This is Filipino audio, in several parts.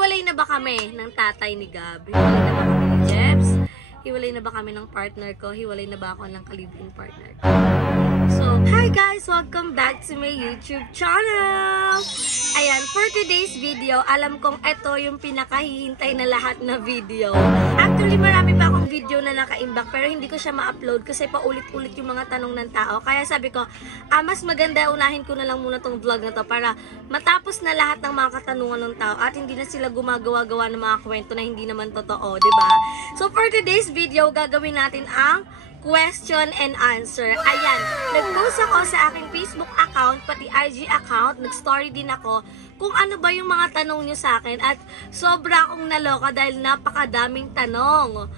hiwalay na ba kami ng tatay ni Gab? Hiwalay na ba kami ni Jeps? Hiwalay na ba kami ng partner ko? Hiwalay na ba ako ng ka-live-in partner ko? So, hi guys! Welcome back to my YouTube channel! Ayan, for today's video, alam kong ito yung pinakahihintay na lahat na video. Actually, marami pa akong video na naka-imbak pero hindi ko siya ma-upload kasi paulit-ulit yung mga tanong ng tao. Kaya sabi ko, mas maganda unahin ko na lang muna tong vlog na to para matapos na lahat ng mga katanungan ng tao at hindi na sila gumagawa-gawa ng mga kwento na hindi naman totoo, diba? So, for today's video, gagawin natin ang question and answer. Ayan, nag-post ako sa aking Facebook account, pati IG account, nag-story din ako kung ano ba yung mga tanong nyo sa akin at sobra akong naloka dahil napakadaming tanong.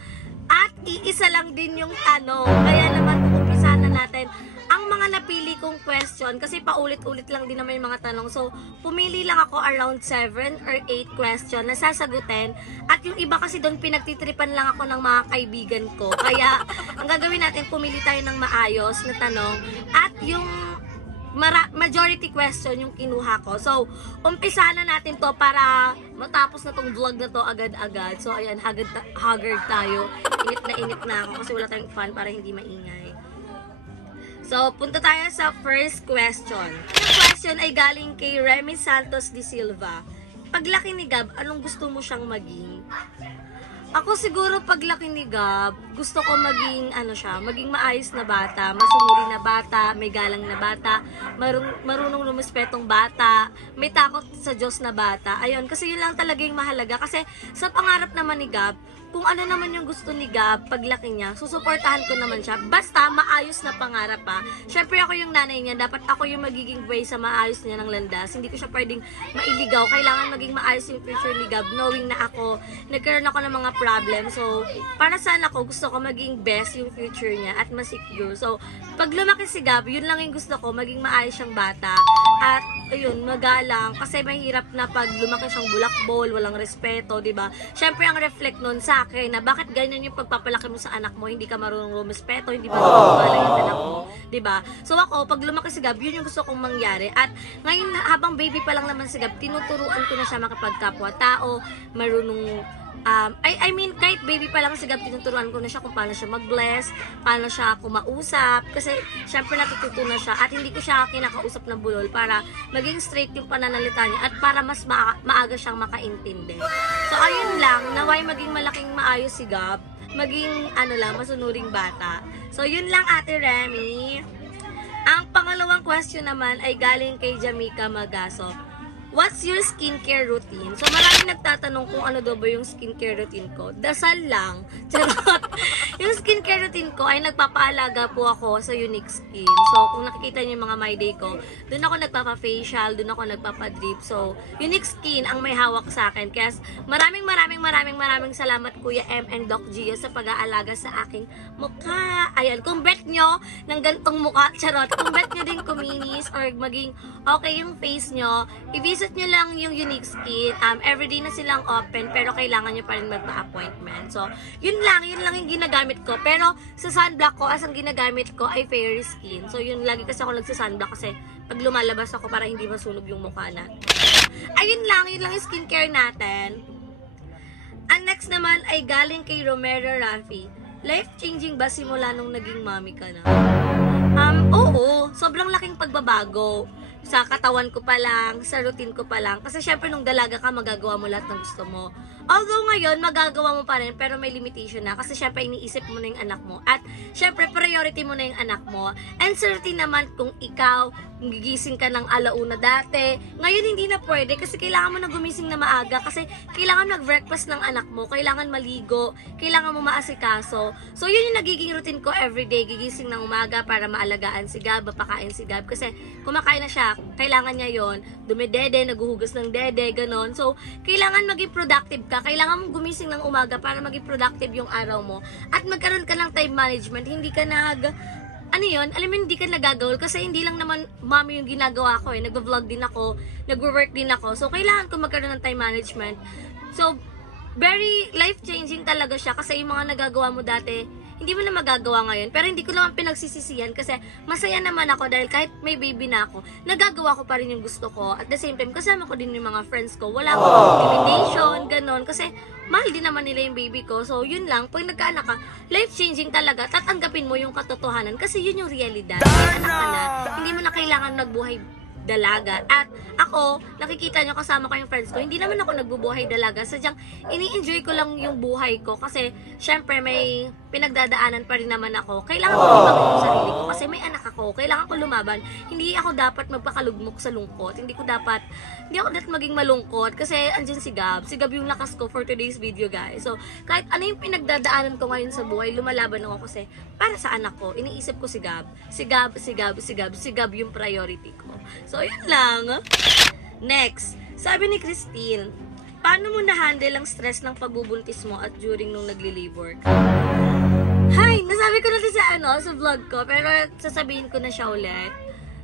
At iisa lang din yung tanong. Kaya naman, umpisa na natin ang mga napili kong question kasi paulit-ulit lang din naman yung mga tanong. So, pumili lang ako around 7 or 8 question na sasagutin. At yung iba kasi doon pinagtitripan lang ako ng mga kaibigan ko. Kaya, ang gagawin natin, pumili tayo ng maayos na tanong. At yung majority question yung kinuha ko. So, umpisa na natin to para matapos na tong vlog na to agad-agad. So, ayan, haggard tayo. Init na ako kasi wala tayong fan para hindi maingay. So, punta tayo sa first question. Yung question ay galing kay Remy Santos de Silva. Paglaki ni Gab, anong gusto mo siyang maging? Ako siguro paglaki ni Gab, gusto ko maging maging maayos na bata, masunuri na bata, may galang na bata, marunong lumespetong bata, may takot sa Diyos na bata. Ayun, kasi yun lang talaga yung mahalaga. Kasi sa pangarap naman ni Gab, kung ano naman yung gusto ni Gab, paglaki niya, susuportahan ko naman siya. Basta, maayos na pangarap pa. Syempre ako yung nanay niya, dapat ako yung magiging way sa maayos niya ng landas. Hindi ko siya pwedeng mailigaw. Kailangan maging maayos yung future ni Gab, knowing na ako, nagkaroon ako ng mga problem. So, para saan ako, gusto ko maging best yung future niya at masecure. So, pag lumaki si Gab, yun lang yung gusto ko, maging maayos siyang bata. At, ayun, magalang. Kasi mahirap na pag lumaki siyang bulakbol, walang respeto, diba? Syempre, ang reflect nun sa akin na bakit ganyan yung pagpapalaki mo sa anak mo, hindi ka marunong rumespeto, hindi marunong magalang yung anak mo, diba? So ako, pag lumaki si Gab, yun yung gusto kong mangyari. At ngayon, habang baby pa lang naman si Gab, tinuturuan ko na siya makapagkapwa-tao, marunong I mean, kahit baby pa lang si Gab, tinuturuan ko na siya kung paano siya mag-bless, paano siya kumausap, kasi syempre natututo na siya at hindi ko siya kinakausap ng bulol para maging straight yung pananalita niya at para mas maaga siyang makaintindi. So, ayun lang, naway maging malaking maayos si Gab, maging masunuring bata. So, yun lang Ate Remy. Ang pangalawang question naman ay galing kay Jamaica Magaso. What's your skincare routine? So, maraming nagtatanong kung ano daw ba yung skincare routine ko. Dasal lang. Charot. Yung skincare routine ko ay nagpapaalaga po ako sa Unique Skin. So, kung nakikita niyo yung mga My Day ko, doon ako nagpapa-facial, doon ako nagpapa-drip. So, Unique Skin ang may hawak sa akin. Kaya maraming salamat Kuya M and Doc Gio sa pag-aalaga sa aking mukha. Ayan, kung bet nyo ng gantong mukha, charot. Kung bet nyo din kuminis or maging okay yung face nyo, i-visit nyo lang yung Unique Skin. Everyday na silang open, pero kailangan nyo pa rin magpa-appointment. So, yun lang yung ginagamit ko. Pero, sa sunblock ko, as ang ginagamit ko ay Fairy Skin. So, yun, lagi kasi ako nagsa-sunblock kasi pag lumalabas ako para hindi masunog yung mukha na. Ayun lang yung skincare natin. Ang next naman ay galing kay Romero Rafi. Life-changing ba simula nung naging mommy ka na? Oo, sobrang laking pagbabago. Sa katawan ko pa lang, sa routine ko pa lang. Kasi syempre nung dalaga ka, magagawa mo lahat ng gusto mo. Although ngayon, magagawa mo pa rin, pero may limitation na. Kasi syempre, iniisip mo na yung anak mo. At syempre, priority mo na yung anak mo. And sa routine naman, kung ikaw, gigising ka ng alauna dati, ngayon hindi na pwede kasi kailangan mo na gumising na maaga. Kasi kailangan mag-breakfast ng anak mo, kailangan maligo, kailangan mo maasikaso. So, yun yung nagiging routine ko everyday. Gigising ng umaga para maalagaan si Gab, mapakain si Gab. Kasi kumakain na siya, kailangan niya yon, dumidede, naguhugas ng dede, ganon. So, kailangan maging productive ka. Kailangan mong gumising ng umaga para maging productive yung araw mo. At magkaroon ka ng time management. Hindi ka alam mo, hindi ka nagagawal. Kasi hindi lang naman mami yung ginagawa ko eh. Nag-vlog din ako, nag-work din ako. So, kailangan ko magkaroon ng time management. So, very life-changing talaga siya. Kasi yung mga nagagawa mo dati, hindi mo na magagawa ngayon. Pero hindi ko naman pinagsisisihan kasi masaya naman ako dahil kahit may baby na ako, nagagawa ko pa rin yung gusto ko. At the same time, kasama ko din yung mga friends ko. Wala akong intimidation, kasi mahal din naman nila yung baby ko. So, yun lang, pag nagkaanak ka, life-changing talaga, tatanggapin mo yung katotohanan kasi yun yung realidad. Anak ka na, hindi mo na kailangan magbuhay dalaga. At ako, nakikita nyo kasama ko yung friends ko, hindi naman ako nagbubuhay dalaga. Sadyang, ini-enjoy ko lang yung buhay ko kasi, syempre, may pinagdadaanan pa rin naman ako. Kailangan ko lumaban yung sarili ko kasi may anak ako. Kailangan ko lumaban. Hindi ako dapat magpakalugmok sa lungkot. Hindi ako dapat maging malungkot kasi andyan si Gab. Si Gab yung lakas ko for today's video, guys. So, kahit ano yung pinagdadaanan ko ngayon sa buhay, lumalaban ako kasi para sa anak ko, iniisip ko si Gab. Si Gab yung priority ko. So, yun lang. Next, sabi ni Christine, paano mo na-handle ang stress ng pagbubuntis mo at during nung nagli-labor ka? Hi! Nasabi ko na ito sa vlog ko, pero sasabihin ko na siya ulit.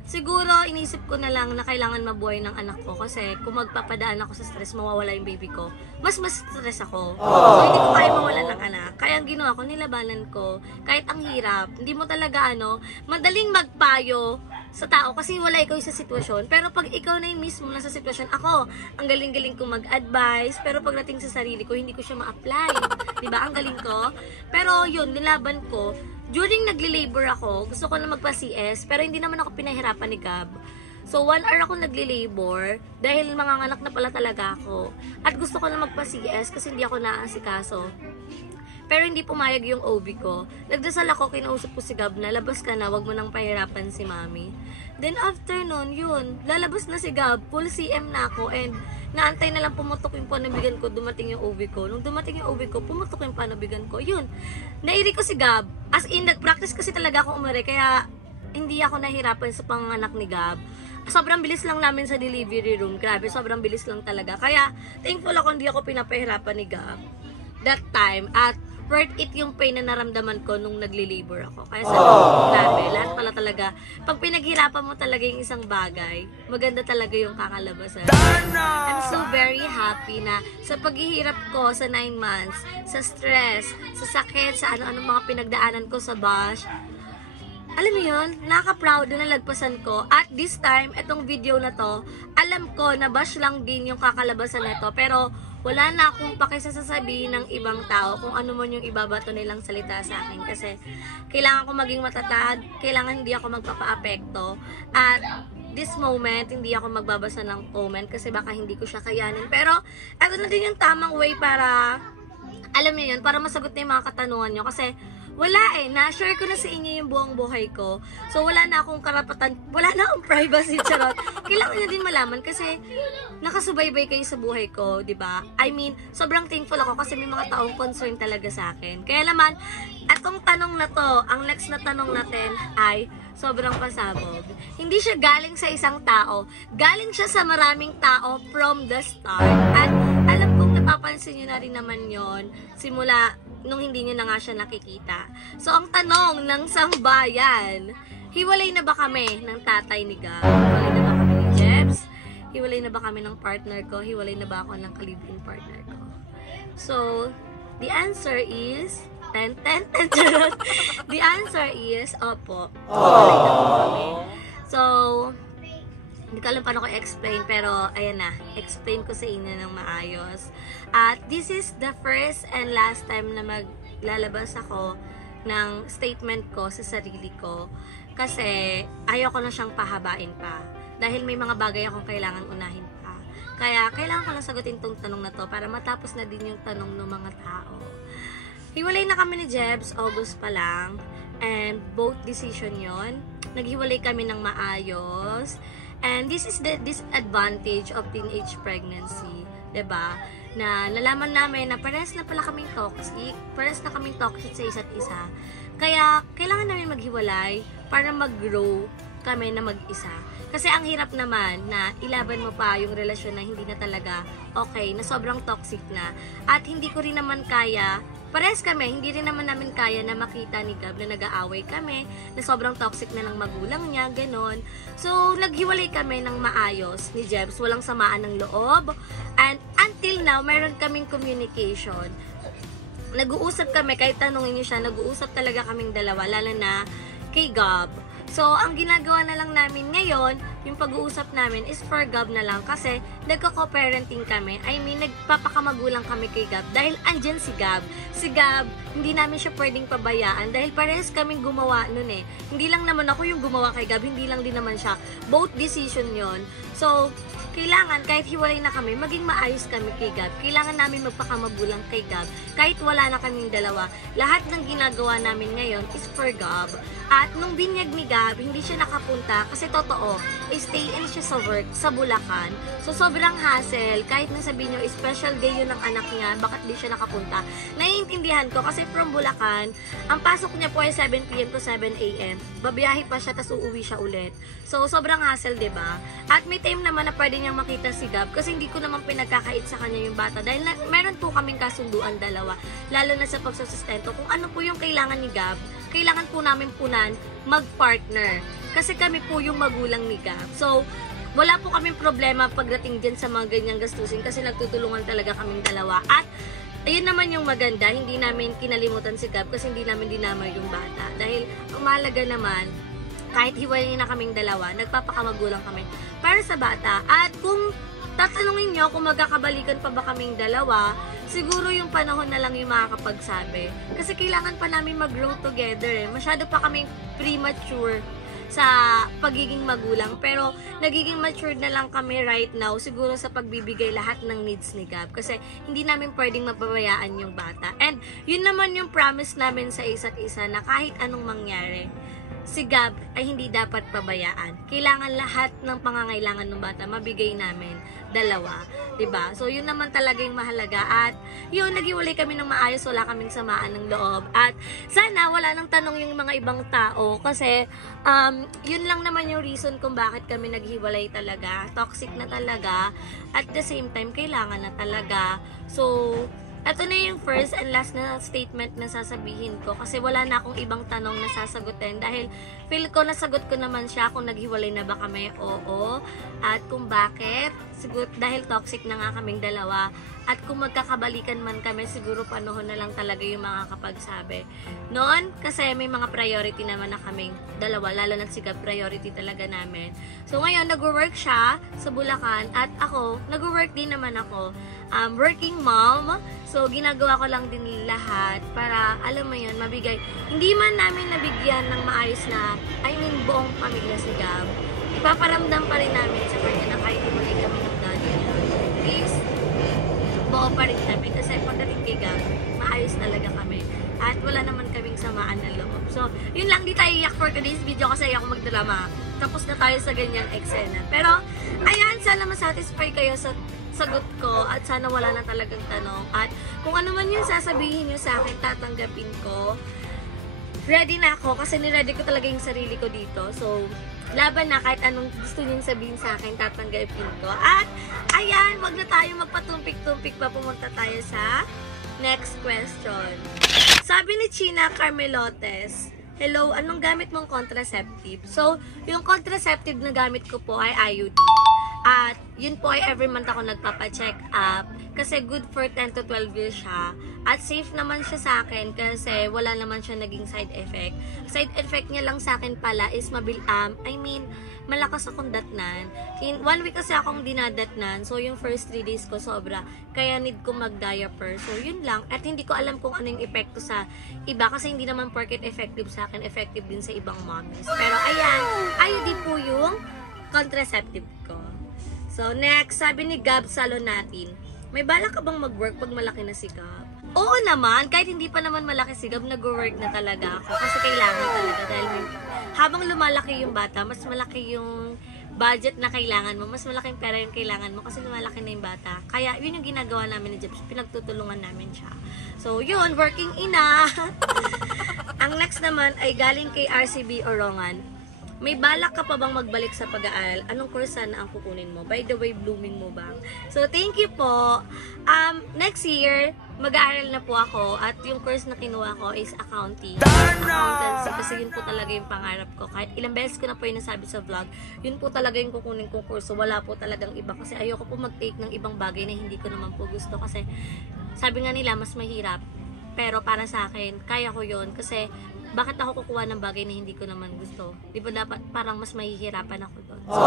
Siguro, inisip ko na lang na kailangan mabuhay ng anak ko kasi kung magpapadaan ako sa stress, mawawala yung baby ko. Mas stress ako. So, hindi ko kaya mawala ng anak. Kaya ang ginawa ko, nilabanan ko. Kahit ang hirap, hindi mo talaga madaling magpayo sa tao kasi wala ikaw sa sitwasyon. Pero pag ikaw na yung mismo nasa sitwasyon, ako, ang galing-galing ko mag-advise. Pero pagdating sa sarili ko, hindi ko siya ma-apply. Diba? Ang galing ko. Pero yun, nilaban ko. During nagli-labor ako, gusto ko na magpa-CS, pero hindi naman ako pinahirapan ni Gab. So, 1 hour ako nagli-labor dahil manganganak na pala talaga ako. At gusto ko na magpa-CS kasi hindi ako naaasikaso. Pero hindi pumayag yung OB ko. Nagdasal ako, kinausap ko si Gab na, labas ka na, wag mo nang pahirapan si mami. Then after nun, yun, lalabas na si Gab, full CM na ako, and naantay na lang pumutok yung panabigan ko, dumating yung OB ko. Nung dumating yung OB ko, pumutok yung panabigan ko. Yun, nairi ko si Gab. As in, nag-practice kasi talaga ako umari, kaya hindi ako nahirapan sa panganak ni Gab. Sobrang bilis lang namin sa delivery room. Grabe, sobrang bilis lang talaga. Kaya, thankful ako hindi ako pinapahirapan ni Gab that time. At worth it yung pain na naramdaman ko nung nagli-labor ako. Kaya sabi ko, grabe, lahat pala talaga, pag pinaghirapan mo talaga yung isang bagay, maganda talaga yung kakalabasan. I'm so very happy na sa paghihirap ko sa 9 months, sa stress, sa sakit, sa ano-ano mga pinagdaanan ko sa bash, alam mo yun, nakaka-proud na nalagpasan ko. At this time, itong video na to, alam ko na bash lang din yung kakalabasan na to, pero wala na akong pakisasasabihin ng ibang tao kung ano man yung ibabato nilang salita sa akin. Kasi kailangan ko maging matatag, kailangan hindi ako magpapa-apekto. At this moment, hindi ako magbabasa ng comment kasi baka hindi ko siya kayanin. Pero, ito na din yung tamang way para, alam niyo yun, para masagot na yung mga katanungan nyo. Kasi, wala na-share ko na sa inyo yung buong buhay ko. So, wala na akong karapatan, wala na akong privacy, charot. Kailangan nyo din malaman kasi nakasubaybay kayo sa buhay ko, di ba? I mean, sobrang thankful ako kasi may mga taong concern talaga sa akin. Kaya naman, atong tanong na to, ang next na tanong natin ay sobrang pasabog. Hindi siya galing sa isang tao, galing siya sa maraming tao from the start. At alam kong napapansin nyo na rin naman yon simula nung hindi nyo na nga siya nakikita. So, ang tanong ng sambayan, hiwalay na ba kami ng tatay ni Gab? Hiwalay na ba kami ni Jeps? Hiwalay na ba kami ng partner ko? Hiwalay na ba ako ng kalibing partner ko? So, the answer is, the answer is, opo, hiwalay na po kami. So, hindi ko alam paano ko explain, pero ayan na, explain ko sa inyo ng maayos. At this is the first and last time na maglalabas ako ng statement ko sa sarili ko. Kasi ayaw ko na siyang pahabain pa. Dahil may mga bagay akong kailangan unahin pa. Kaya kailangan ko na sagutin tong tanong na to para matapos na din yung tanong ng mga tao. Hiwalay na kami ni Jebs, August pa lang. And both decision yon. Naghiwalay kami ng maayos. And this is the disadvantage of teenage pregnancy, 'di ba? Na nalaman namin na parehas na pala kaming toxic, parehas na kaming toxic sa isa't isa. Kaya kailangan namin maghiwalay para mag-grow kami na mag-isa. Kasi ang hirap naman na ilaban mo pa yung relasyon na hindi na talaga okay, na sobrang toxic na. At hindi ko rin naman kaya, parehas kami, hindi rin naman namin kaya na makita ni Gab na nag-aaway kami, na sobrang toxic na ng magulang niya, ganon. So, naghiwalay kami ng maayos ni Jebs, walang samaan ng loob. And until now, meron kaming communication. Nag-uusap kami, kahit tanungin niyo siya, nag-uusap talaga kaming dalawa, lalo na kay Gab. So, ang ginagawa na lang namin ngayon, yung pag-uusap namin is for Gab na lang kasi nagko-co-parenting kami. I mean, nagpapakamagulang kami kay Gab dahil andyan si Gab. Si Gab, hindi namin siya pwedeng pabayaan dahil parehas kaming gumawa nun eh. Hindi lang naman ako yung gumawa kay Gab, hindi lang din naman siya. Both decision yon. So, kailangan kahit hiwalay na kami, maging maayos kami kay Gab. Kailangan namin magpakamagulang kay Gab kahit wala na kaming dalawa. Lahat ng ginagawa namin ngayon is for Gab. At nung binyag ni Gab, hindi siya nakapunta kasi totoo, stay in siya sa work, sa Bulacan. So sobrang hassle, kahit na sabihin nyo, special day yun ng anak niya, bakit di siya nakapunta. Naiintindihan ko kasi from Bulacan, ang pasok niya po ay 7 p.m. to 7 a.m. Babiyahe pa siya, tas uuwi siya ulit. So sobrang hassle, diba? At may time naman na pwede niyang makita si Gab kasi hindi ko naman pinagkakait sa kanya yung bata dahil meron po kaming kasunduan dalawa, lalo na sa pagsusustento kung ano po yung kailangan ni Gab. Kailangan po namin punan mag-partner kasi kami po yung magulang ni Gab. So, wala po kaming problema pagdating dyan sa mga ganyang gastusin kasi nagtutulungan talaga kaming dalawa. At, ayun naman yung maganda, hindi namin kinalimutan si Gab kasi hindi namin dinamay yung bata. Dahil, ang mahalaga naman, kahit hiwalay na kaming dalawa, nagpapakamagulang kami para sa bata. At kung tatanungin nyo kung magkakabalikan pa ba kaming dalawa, siguro yung panahon na lang yung makakapagsabi. Kasi kailangan pa namin mag-grow together eh. Masyado pa kaming premature sa pagiging magulang. Pero nagiging matured na lang kami right now siguro sa pagbibigay lahat ng needs ni Gab. Kasi hindi namin pwedeng mapabayaan yung bata. And yun naman yung promise namin sa isa't isa na kahit anong mangyari, si Gab ay hindi dapat pabayaan. Kailangan lahat ng pangangailangan ng bata mabigay namin dalawa, 'di ba? So yun naman talaga yung mahalaga at yun naghiwalay kami ng maayos, wala kaming samaan ng loob. At sana wala nang tanong yung mga ibang tao kasi yun lang naman yung reason kung bakit kami naghiwalay talaga. Toxic na talaga at the same time kailangan na talaga. So ito na yung first and last na statement na sasabihin ko kasi wala na akong ibang tanong na sasagutin dahil feel ko nasagot ko naman siya kung naghiwalay na ba kami, oo, at kung bakit, siguro dahil toxic na nga kaming dalawa at kung magkakabalikan man kami siguro panahon na lang talaga yung makakapagsabi noon kasi may mga priority naman na kaming dalawa, lalo na si Gab, priority talaga namin. So ngayon nag-work siya sa Bulacan at ako nag-work din naman ako, working mom. So, ginagawa ko lang din lahat para, alam mo yun, mabigay. Hindi man namin nabigyan ng maayos na, I mean, buong pamilya si Gab. Ipaparamdam pa rin namin sa kanya na kahit umulay kami ng daddy niya. Please, buo pa rin kami. Kasi pagdating kay Gab, maayos talaga kami. At wala naman kaming samaan ng loob. So, yun lang, di tayo iyak for today's video kasi ayoko magdrama. Tapos na tayo sa ganyang eksena. Pero, ayan, sana masatisfy kayo sa sagot ko at sana wala na talagang tanong at kung ano man yung sasabihin nyo sa akin, tatanggapin ko. Ready na ako kasi niready ko talaga yung sarili ko dito. So, laban na kahit anong gusto nyo sabihin sa akin, tatanggapin ko. At, ayan, wag na tayo magpatumpik-tumpik pa, pumunta tayo sa next question. Sabi ni China Carmelotes, hello, anong gamit mong contraceptive? So, yung contraceptive na gamit ko po ay IUD. At yun po ay every month ako nagpapa-check up kasi good for 10 to 12 years siya. At safe naman siya sa akin kasi wala naman siya naging side effect. Side effect niya lang sa akin pala is malakas akong datnan. In 1 week kasi akong dinadatnan. So yung first 3 days ko sobra. Kaya need ko mag-diaper. So yun lang. At hindi ko alam kung ano yung epekto sa iba kasi hindi naman porket effective sa akin, effective din sa ibang mommies. Pero ayan, IUD po yung contraceptive ko. So, next, sabi ni Gab Salonatin, may balak ka bang mag-work pag malaki na si Gab? Oo naman, kahit hindi pa naman malaki si Gab, nag-work na talaga ako. Kasi kailangan talaga dahil habang lumalaki yung bata, mas malaki yung budget na kailangan mo, mas malaking pera yung kailangan mo kasi lumalaki na yung bata. Kaya, yun yung ginagawa namin ni Jebs, pinagtutulungan namin siya. So, yun, working ina. Ang next naman ay galing kay RCB Orongan. May balak ka pa bang magbalik sa pag-aaral? Anong course na ang kukunin mo? By the way, blooming mo ba? So, thank you po. Next year, mag-aaral na po ako at yung course na kinuha ko is accounting. Accountancy kasi yun po talaga yung pangarap ko. Kahit ilang beses ko na po yung nasabi sa vlog, yun po talaga yung kukunin kong course. So, wala po talagang iba kasi ayoko po mag-take ng ibang bagay na hindi ko naman po gusto kasi sabi nga nila, mas mahirap Pero para sa akin, kaya ko yon kasi bakit ako kukuha ng bagay na hindi ko naman gusto? Di ba dapat parang mas mahihirapan ako doon? So,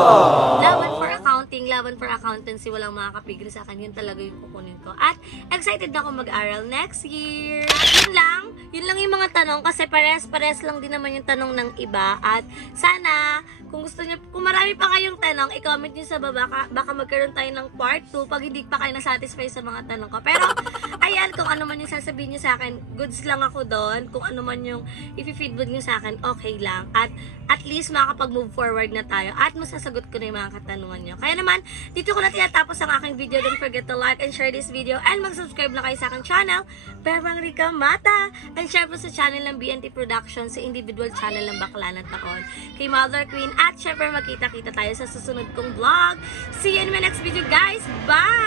laban for accounting, laban for accountancy, walang makakapigil sa akin. Yun talaga yung kukunin ko. At excited na ako mag-aral next year. Yun lang yung mga tanong kasi pares lang din naman yung tanong ng iba. At sana, kung gusto niyo, kung marami pa kayong tanong, i-comment niyo sa baba, baka magkaroon tayo ng part 2 pag hindi pa kayo na-satisfy sa mga tanong ko. Pero, ayan, kung ano man yung sasabihin niyo sa akin, goods lang ako doon. Kung ano man yung i-feedback niyo sa akin, okay lang. At least makakapag-move forward na tayo at masasagot ko na yung mga katanungan niyo. Kaya naman, dito ko na tinatapos ang aking video. Don't forget to like and share this video and mag-subscribe na kayo sa aking channel, Bebang Rica Mata. And share po sa channel ng BNT Productions, sa individual channel ng Bakla ng Taon, kay Mother Queen. At syempre, magkita-kita tayo sa susunod kong vlog. See you in my next video, guys. Bye!